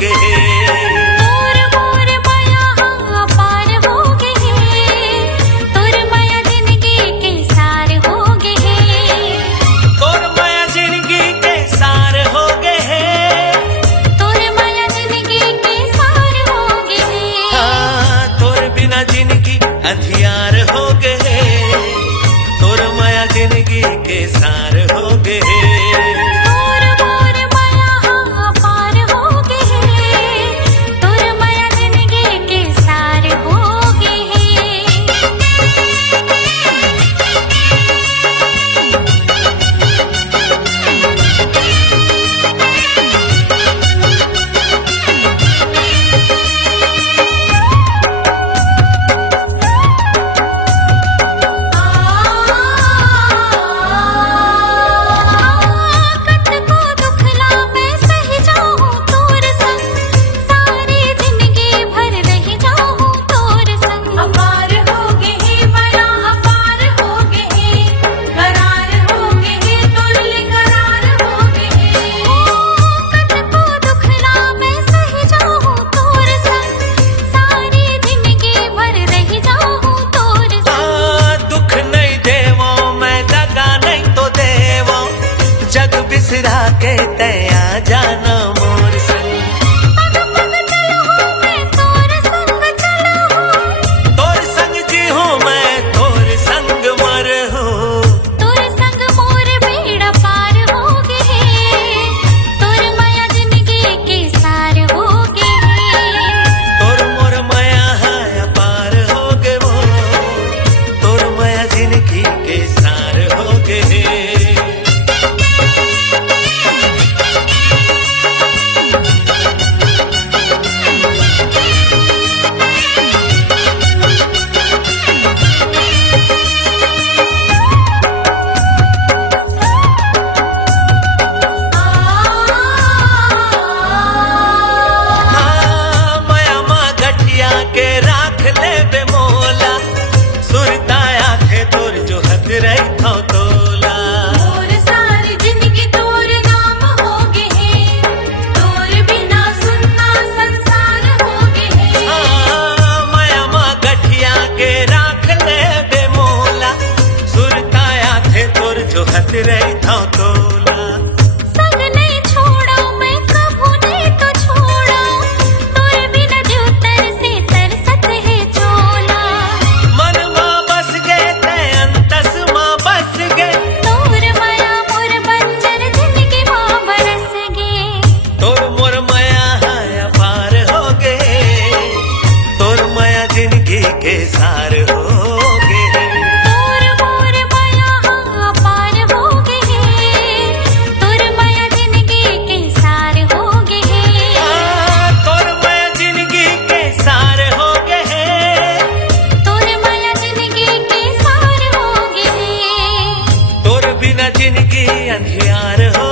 गे। तोर मोर माया अपार हो गे, तोर माया जिंदगी के सार हो गे। तोर माया जिंदगी के सार हो गे। तोर माया जिंदगी के सार हो गे। हाँ, तोर बिना जिंदगी अंधियार हो गे। तोर माया जिंदगी के सार हो गे। तोर मोर माया अपार हो गे, तोर माया जिंदगी के सार हो गे। कतको दुखला मैं सह जाऊं तोर संग, सारी जिंदगी भर रह जाऊं तोर संग। अपार हो गे माया अपार हो गे, करार हो गे तोर ले करार हो गे। कतको दुखला मैं सह जाऊं तोर संग, सारी जिंदगी भर रह जाऊं तोर संग। हाँ, दुख नहीं देवो मैं दगा नहीं तो देवो, जग बिसरा के तया जाना मोर संग। पग पग चलो हूँ मैं तोर संग चलो हूँ, तोर संग जी हूँ मैं, तोर संग मर हूँ। तोर संग मोर बेड़ा पार हो गे, तोर माया जिंदगी के सार हो गे। तोर मोर माया है पार हो गे वो, तोर माया जिंदगी के सार हो गे। हाँ, माया माँ गठिया के राख ले बे मोला, सुरताया थे तोर जो हद रही थो तोला। मोर सारी जिंदगी तोर नाम हो गे, तोर बिना सुनना संसार हो गे। हाँ, माया माँ गठिया के राख ले बे मोला, सुरताया थे तोर जो हद रही थो तोला। संग नहीं छोड़ा मैं कभू नहीं तो छोड़ा, तोर बिना जो तरसे तरसत है चोला। मन माँ बस गए ते अंतस माँ बस गए, तोर माया मोर बंजर जिंदगी माँ बरस गे। तोर मोर माया है पार हो गे, तोर माया जिंदगी के सार हो गे। तोर मोर माया अपार हो गे, तोर माया जिंदगी के सार हो गे। हाँ, तोर माया जिंदगी के सार हो गे। तोर माया जिंदगी के सार हो गे। तोर बिना जिंदगी अंधियार हो